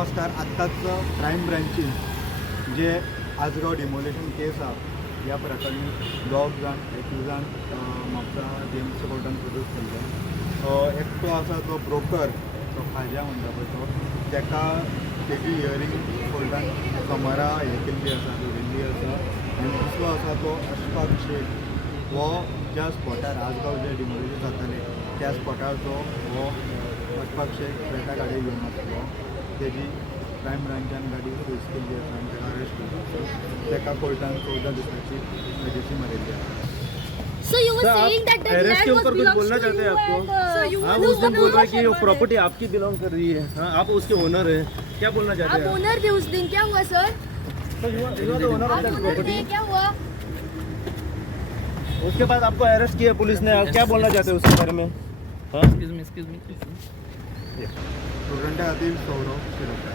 नमस्कार. आत्ताच क्राईम ब्रँचची जे आजगाव डिमोलेशन केस हा या प्रकरणी दोग जाण एक्युजान म्हापसा जेम्स कोर्टान प्रोड्यूस केल्ले. एकटो आसा तो ब्रोकर, तो खाज्या म्हणटा पळय तो, तेका तेजी हियरींग कोर्टान सोमारा केल्ली आसा, दवरिल्ली आसा. आनी दुसरो आसा तो अशफाक शेख, हो ज्या स्पॉटार आजगाव जे डिमोलेशन जातालें त्या स्पॉटार तो हो अशफाक शेख बेटा गाडी घेवन आसलो. तेजी क्रायम ब्रांचान गाडी सीज केल्ली आसा आनी तेका अरेस्ट केल्लो. तेका कोर्टान 14 दिसांची एजन्सी मारिल्ली आसा. So you were saying that the arrest land K was ऊपर कुछ belongs बोलना to चाहते हैं you आपको? and, so you हाँ, were उस दिन बोल रहा है कि the ये owner. प्रॉपर्टी आपकी बिलोंग कर रही है. हाँ, आप उसके ओनर हैं. क्या बोलना चाहते आप हैं? ओनर थे उस दिन, क्या हुआ सर? ओनर आप ओनर थे, क्या हुआ? उसके बाद आपको अरेस्ट किया पुलिस ने. आप क्या बोलना चाहते हैं उसके बारे में? हाँ, स्टुडंटा खातीर सौरव शिरोडकर.